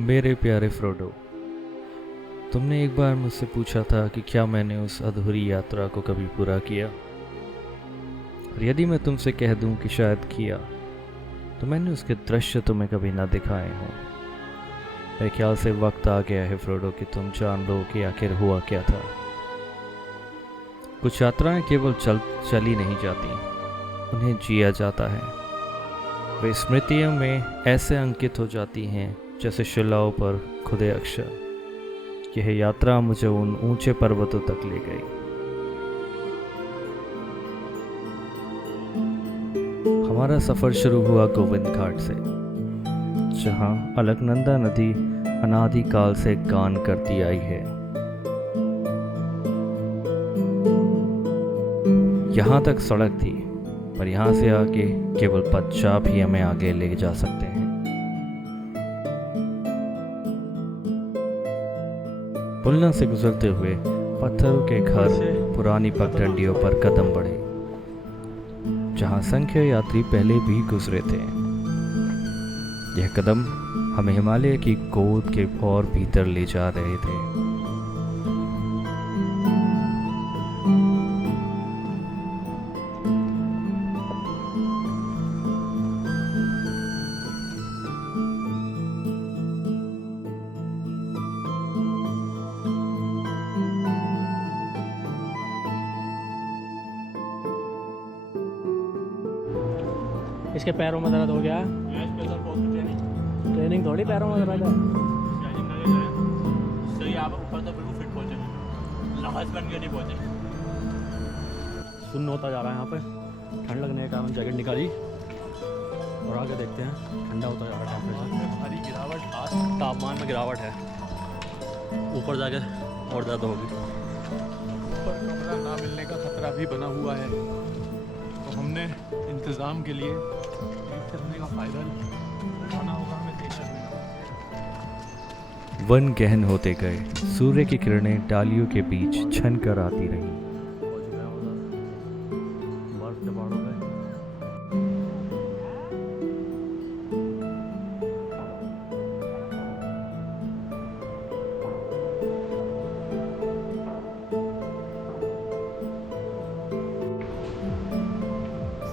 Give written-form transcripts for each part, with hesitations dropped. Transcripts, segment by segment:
मेरे प्यारे फ्रोडो, तुमने एक बार मुझसे पूछा था कि क्या मैंने उस अधूरी यात्रा को कभी पूरा किया। और यदि मैं तुमसे कह दूं कि शायद किया, तो मैंने उसके दृश्य तुम्हें कभी ना दिखाए हों। मेरे ख्याल से वक्त आ गया है फ्रोडो कि तुम जान लो कि आखिर हुआ क्या था। कुछ यात्राएं केवल चली नहीं जाती, उन्हें जिया जाता है। वे स्मृतियों में ऐसे अंकित हो जाती हैं जैसे शिलाओं पर खुदे अक्षर। यह यात्रा मुझे उन ऊंचे पर्वतों तक ले गई। हमारा सफर शुरू हुआ गोविंद घाट से, जहां अलकनंदा नदी अनादिकाल से गान करती आई है। यहाँ तक सड़क थी, पर यहाँ से आगे केवल पदचाप ही हमें आगे ले जा सकते हैं। पुलना से गुजरते हुए पत्थरों के घर, पुरानी पगडंडियों पर कदम बढ़े, जहां संख्य यात्री पहले भी गुजरे थे। यह कदम हमें हिमालय की गोद के और भीतर ले जा रहे थे। इसके पैरों में दर्द हो गया। ट्रेनिंग थोड़ी पैरों में दर्द है। ऊपर तो बिल्कुल फिट पहुंचे, लाहौल बन के नहीं पहुंचे। सुन्न होता जा रहा है यहाँ पे। ठंड लगने के कारण जैकेट निकाली और आगे देखते हैं। ठंडा होता जा रहा है टेम्परेचर। भारी गिरावट, आज तापमान में गिरावट है। ऊपर जाके और ज़्यादा होगी। ऊपर कमरा ना मिलने का खतरा भी बना हुआ है, तो हमने इंतज़ाम के लिए करने का फायदा उठाना होगा हमें। वन गहन होते गए, सूर्य की किरणें डालियों के बीच छन कर आती रहीं। बर्फ के पहाड़ों पे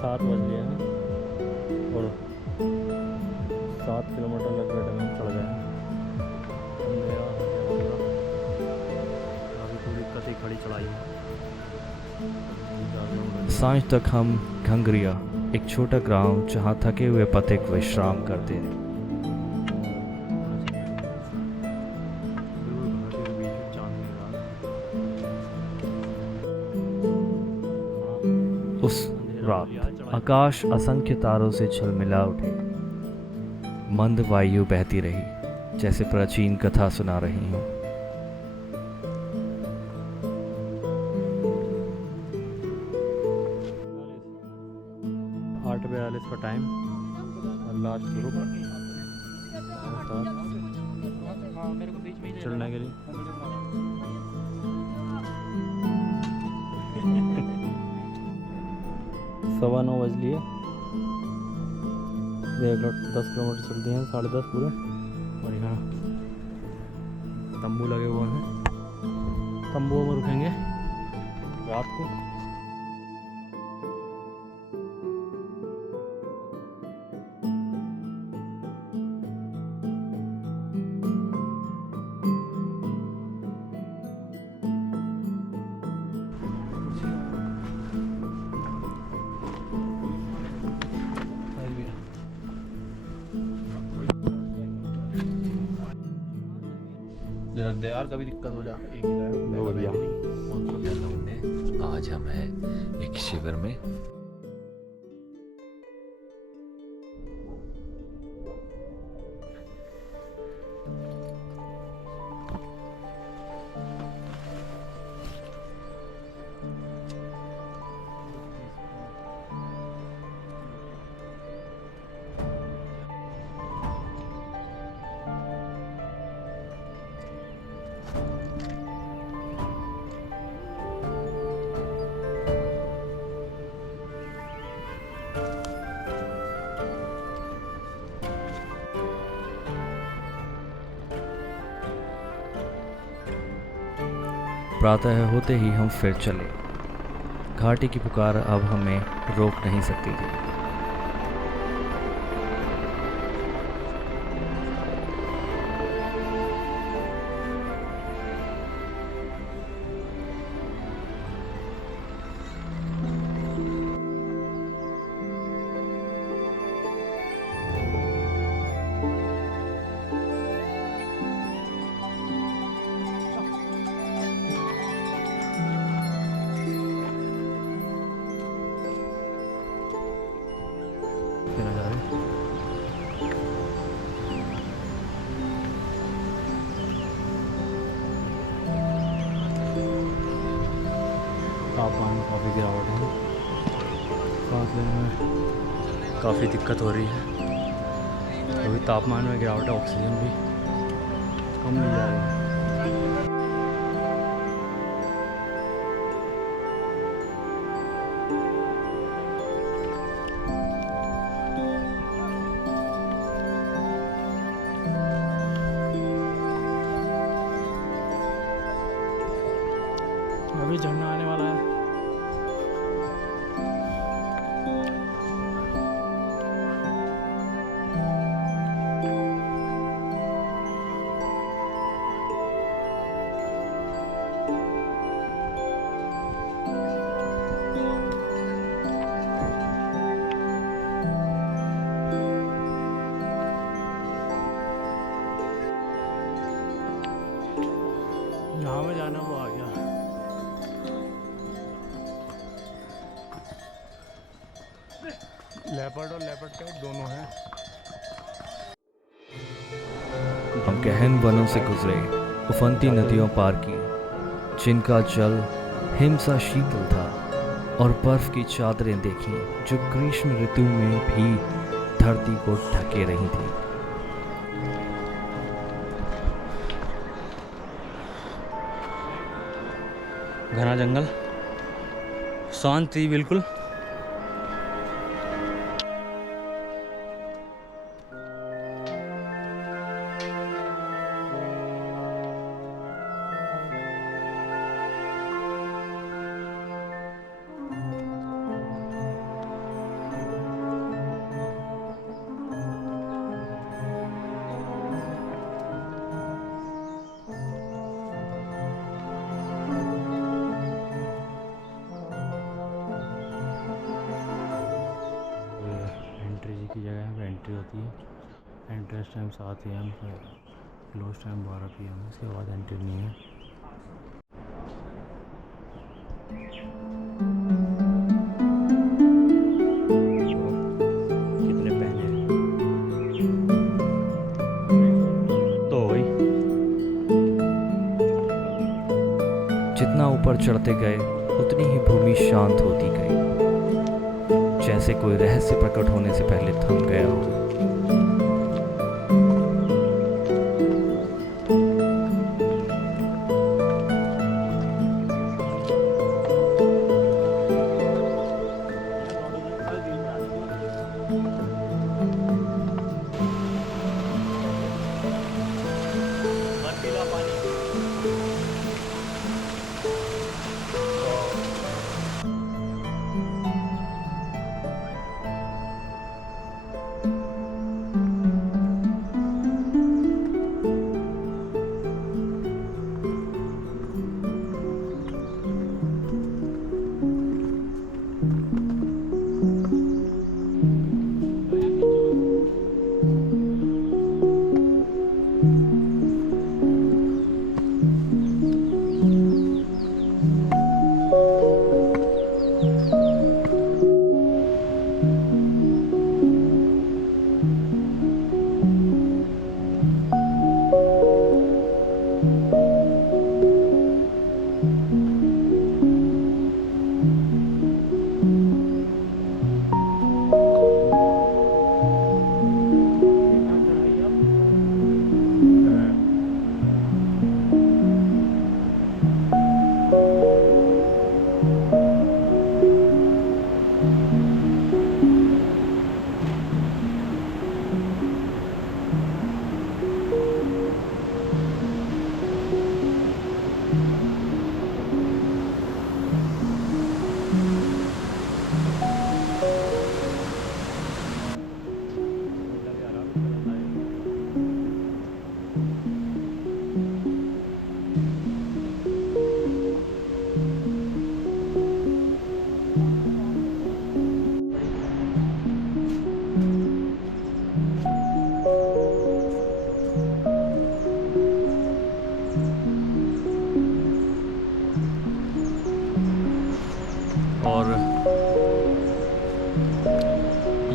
सात बज गए हैं और 7 किलोमीटर लगभग हम चढ़ गए हैं। अभी थोड़ी दिक्कत ही खड़ी चढ़ाई है। सांझ तक हम घंगरिया, एक छोटा गांव जहां थके हुए पथिक विश्राम करते थे। उस रात आकाश असंख्य तारों से झिलमिला उठे। मंद वायु बहती रही, जैसे प्राचीन कथा सुना रही हूँ। 8:42 का टाइम और लास्ट ग्रुप चढ़ने के लिए। सवा 9 बज लिए। देख लो 10 किलोमीटर चलते हैं, 10:30 पूरे। और यहाँ तंबू लगे हुए हैं। तंबुओं में रुकेंगे रात को। यार कभी दिक्कत हो जाए। आज हम हैं एक शिविर में। प्रातः होते ही हम फिर चले। घाटी की पुकार अब हमें रोक नहीं सकती थी। के नज़ारे तापमान में काफ़ी गिरावट है। सांस लेने में काफ़ी दिक्कत हो रही है। अभी तापमान में गिरावट है, ऑक्सीजन भी कम मिल जा रही है। अभी झरना आने वाला है। जहाँ में जाना वो आ गया। लेपर्ड और लेपर्ड कैट दोनों हैं। हम गहन वनों से गुजरे, उफनती नदियों पार की, जिनका जल हिम सा शीतल था, और बर्फ की चादरें देखी जो ग्रीष्म ऋतु में भी धरती को ढके रही थी। घना जंगल, शांति बिल्कुल। एंट्री की जगह है, एंट्री होती है। एंट्रेंस टाइम 7 AM से क्लोज टाइम 12 PM। इसके बाद एंट्री नहीं है। कितने पहले तो वही जितना ऊपर चढ़ते गए उतनी ही भूमि शांत होती गई, जैसे कोई रहस्य प्रकट होने से पहले थम गया हो।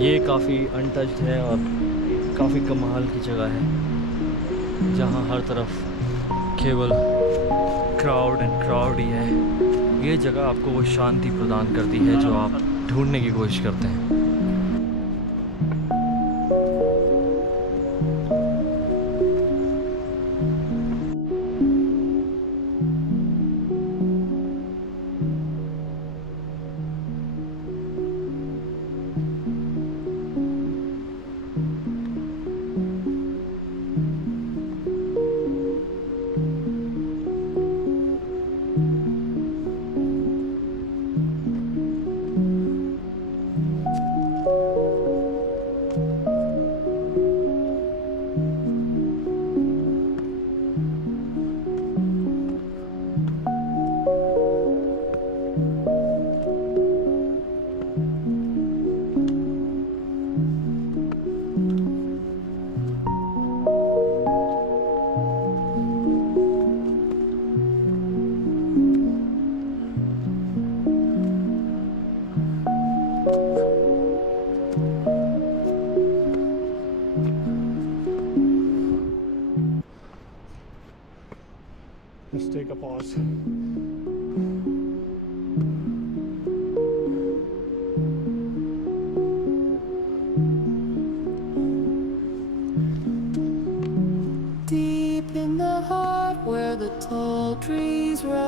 ये काफ़ी अनटच्ड है और काफ़ी कमाल की जगह है जहाँ हर तरफ केवल क्राउड एंड क्राउड ही है। ये जगह आपको वो शांति प्रदान करती है जो आप ढूंढने की कोशिश करते हैं। Let's take a pause. Deep in the heart where the tall trees rise,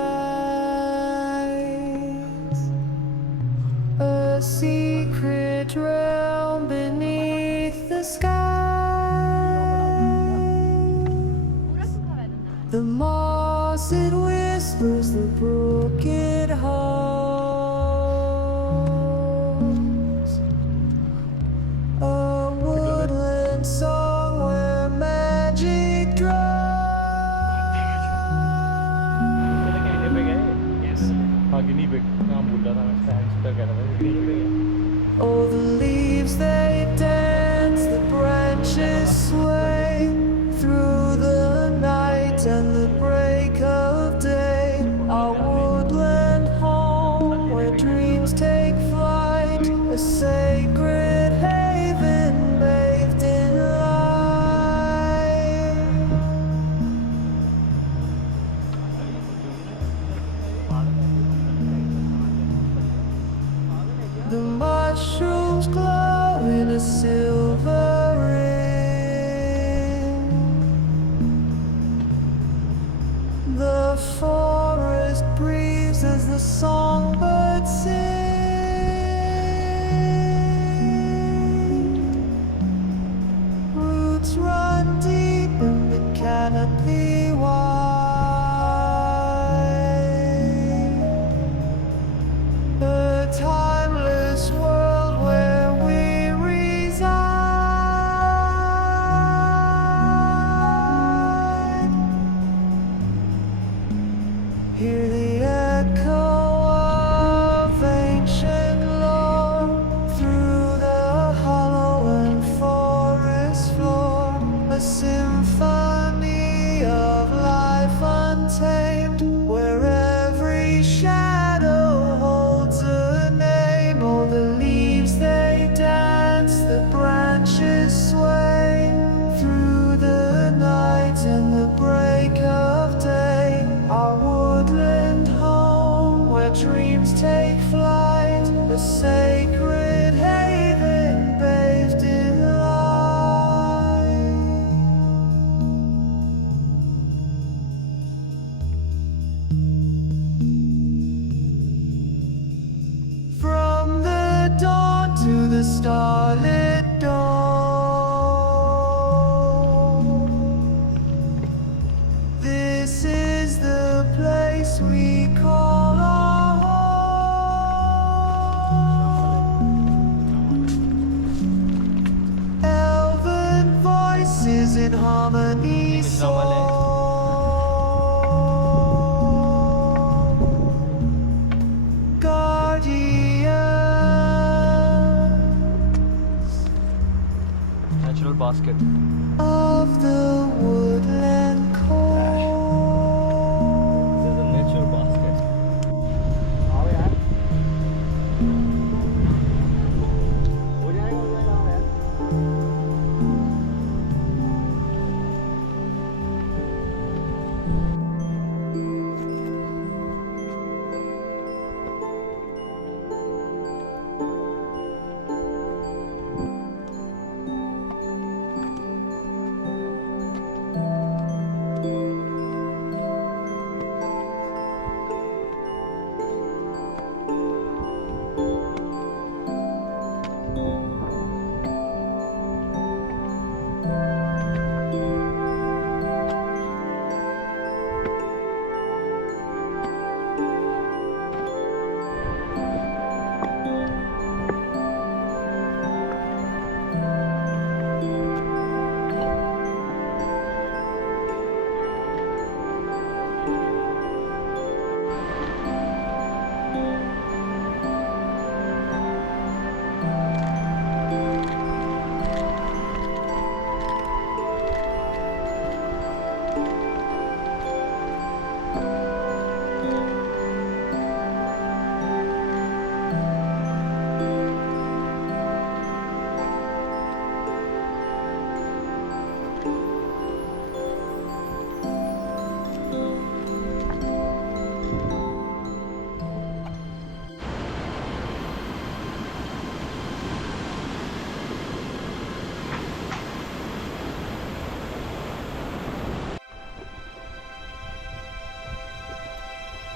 a secret realm beneath the sky. The moss it whispers the broken homes, a woodland song where magic drums. हाँ guinea pig नाम भूल रहा था मैं, hamster कह रहा था, guinea pig है। Oh, the leaves they dance, the branches sway through the night and the break of day. Our woodland home where dreams take flight, a sacred haven bathed in light. The mushrooms glow in a silver ring. The forest breathes as the songbirds sing. Roots run deep in the canopy wide. A timeless world where we reside. Hear the echo of ancient lore through the hollow and forest floor. A symphony of life untamed, where every shadow holds a name. All the leaves they dance, the branches sway through the night and the break of day. Our woodland home where dreams take flight, a sacred haven bathed in light. From the dawn to the starlit dawn, this is the place we call our home. Elven voices in harmony song, guardians Natural basket. of the woodland core. This is a natural basket. आओ यार, हो जाएगा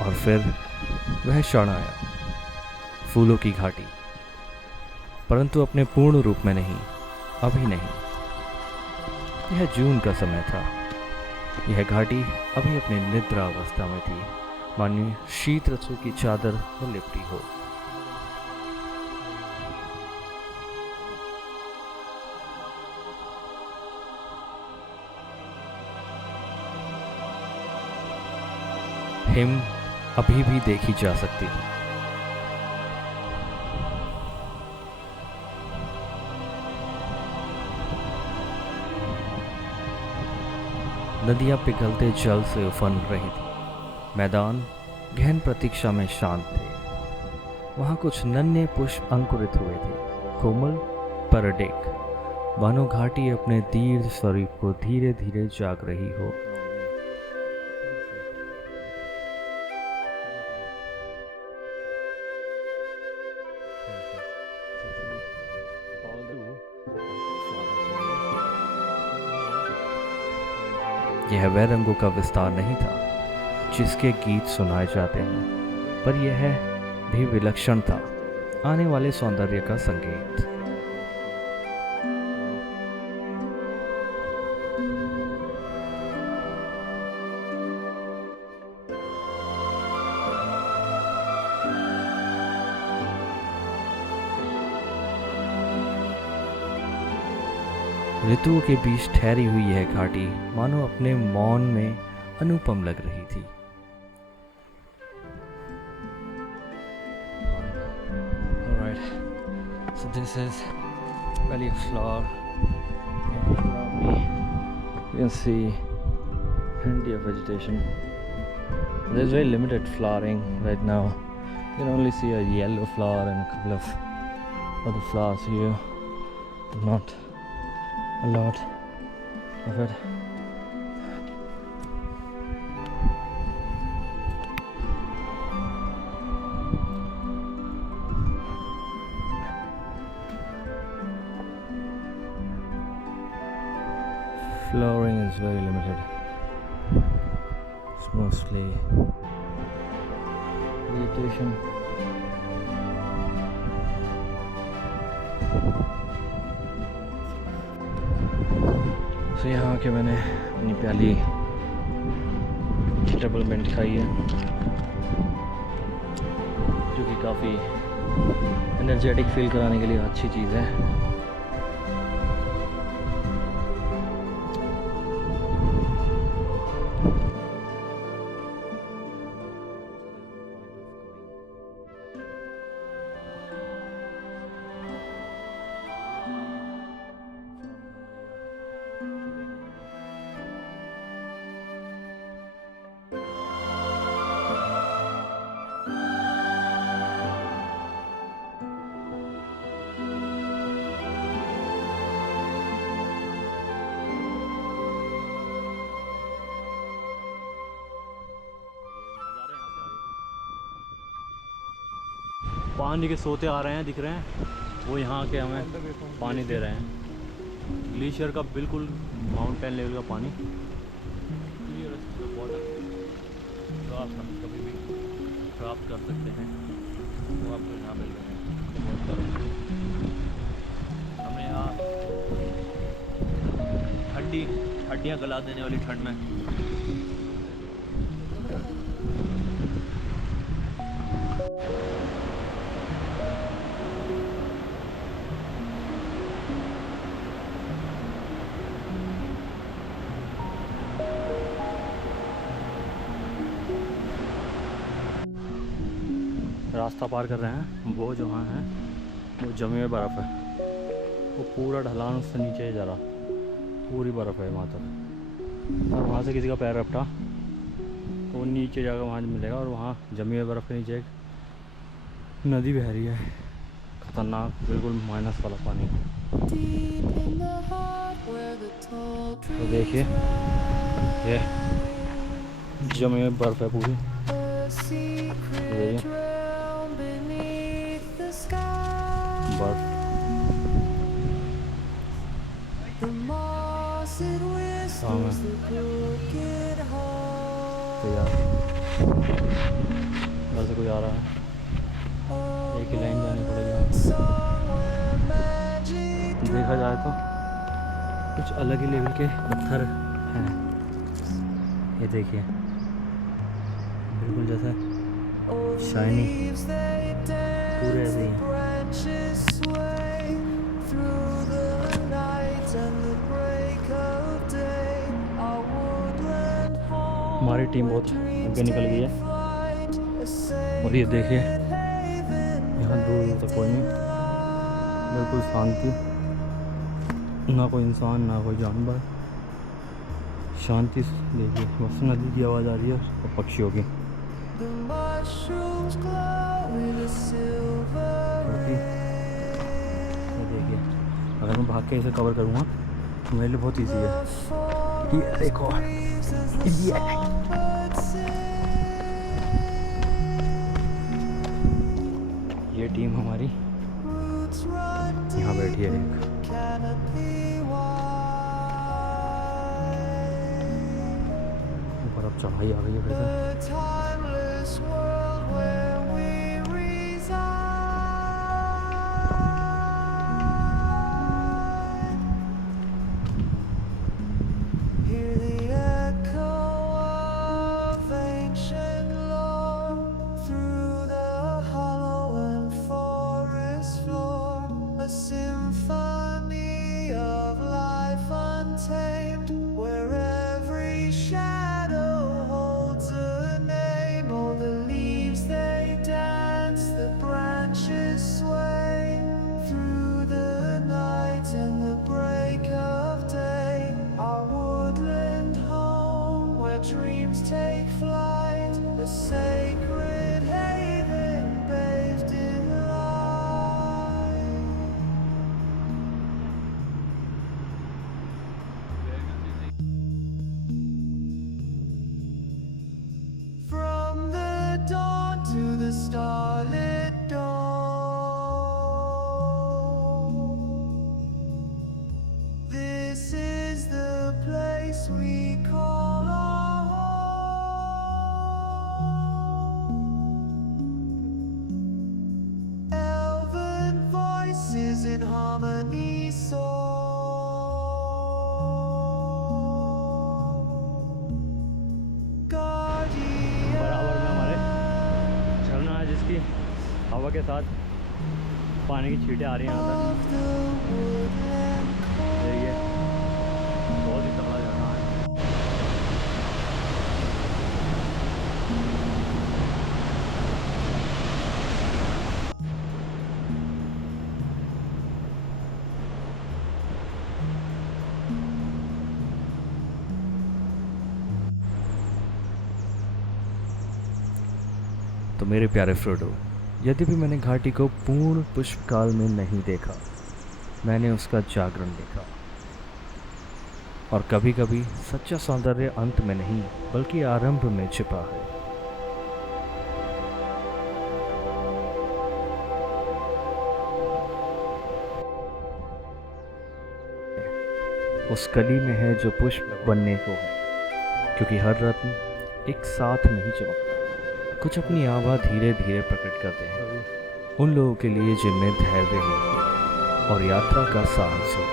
और फिर वह क्षण आया, फूलों की घाटी, परंतु अपने पूर्ण रूप में नहीं, अभी नहीं। यह जून का समय था। यह घाटी अभी अपनी निद्रा अवस्था में थी, मानिए शीत ऋतु की चादर में लिपटी हो। हिम अभी भी देखी जा सकती थी। नदियां पिघलते जल से उफन रही थी। मैदान गहन प्रतीक्षा में शांत थे। वहां कुछ नन्हे पुष्प अंकुरित हुए थे, कोमल पर अडेक, मानो घाटी अपने दीर्घ स्वरूप को धीरे धीरे जाग रही हो। यह वह रंगों का विस्तार नहीं था जिसके गीत सुनाए जाते हैं, पर यह भी विलक्षण था, आने वाले सौंदर्य का संकेत। ऋतुओं के बीच ठहरी हुई यह घाटी मानो अपने मौन में अनुपम लग रही थी। Alright, so this is Valley of Flower. You can see plenty of vegetation. There's very limited flowering right now. You can only see a yellow flower and a couple of other flowers here, but not a lot of it. Flowering is very limited. It's mostly vegetation. तो यहाँ के मैंने अपनी प्याली double mint खाई है, जो कि काफ़ी एनर्जेटिक फील कराने के लिए अच्छी चीज़ है। पानी के सोते आ रहे हैं, दिख रहे हैं, वो यहाँ के हमें पानी दे रहे हैं। ग्लेशियर का बिल्कुल माउंटेन लेवल का पानी, वाटर जो आप हम कभी भी प्राप्त कर सकते हैं, वो आपको यहाँ मिल रहे हैं। हमें यहाँ हड्डियाँ गला देने वाली ठंड में रास्ता पार कर रहे हैं। वो जो वहाँ है वो जमी हुई बर्फ़ है, वो पूरा ढलान उससे नीचे जा रहा, पूरी बर्फ़ है वहाँ तक। और वहाँ से किसी का पैर रपटा तो वो नीचे जाकर वहाँ मिलेगा, और वहाँ जमी हुई बर्फ़ के नीचे एक नदी बह रही है, ख़तरनाक, बिल्कुल माइनस वाला पानी। तो देखिए ये जमी हुई बर्फ़ है पूरी, ये बर्फ। तैयार। घर से कोई आ रहा है, एक ही लाइन जानी पड़ेगी। देखा जाए तो कुछ अलग ही लेवल के पत्थर हैं। ये देखिए, बिल्कुल जैसे शाइनी, पूरे ऐसे ही हैं। हमारी टीम बहुत आगे निकल गई है और ये देखिए, यहाँ दूर दूर तक कोई नहीं, बिल्कुल शांति, ना कोई इंसान ना कोई जानवर, शांति। देखिए बस नदी की आवाज़ आ रही है और पक्षियों की। ये देखिए, अगर मैं भाग के इसे कवर करूँगा तो मेरे लिए बहुत ईजी है। ये देखो, ये टीम हमारी यहाँ बैठी है। एक ऊपर अब चढ़ाई आ गई है फिर से। Symphony of life untamed, where every shadow holds a name. All the leaves they dance, the branches sway through the night and the break of day. Our woodland home, where dreams take flight, a sacred haven bathed in light. From the dawn to the starlit dawn, this is the place we call our home. Elven voices in harmony बराबर में हमारे झरना है, जिसकी हवा के साथ पानी की छींटें आ रही हैं यहाँ तक। देखिए, बहुत ही तगड़ा झरना है। तो मेरे प्यारे फ्रोडो, यद्यपि मैंने घाटी को पूर्ण पुष्पकाल में नहीं देखा, मैंने उसका जागरण देखा। और कभी कभी सच्चा सौंदर्य अंत में नहीं बल्कि आरंभ में छिपा है। उस कली में है जो पुष्प बनने को है, क्योंकि हर रत्न एक साथ नहीं चमकता, कुछ अपनी आभा धीरे धीरे प्रकट करते हैं। उन लोगों के लिए जिनमें धैर्य हो और यात्रा का साहस हो।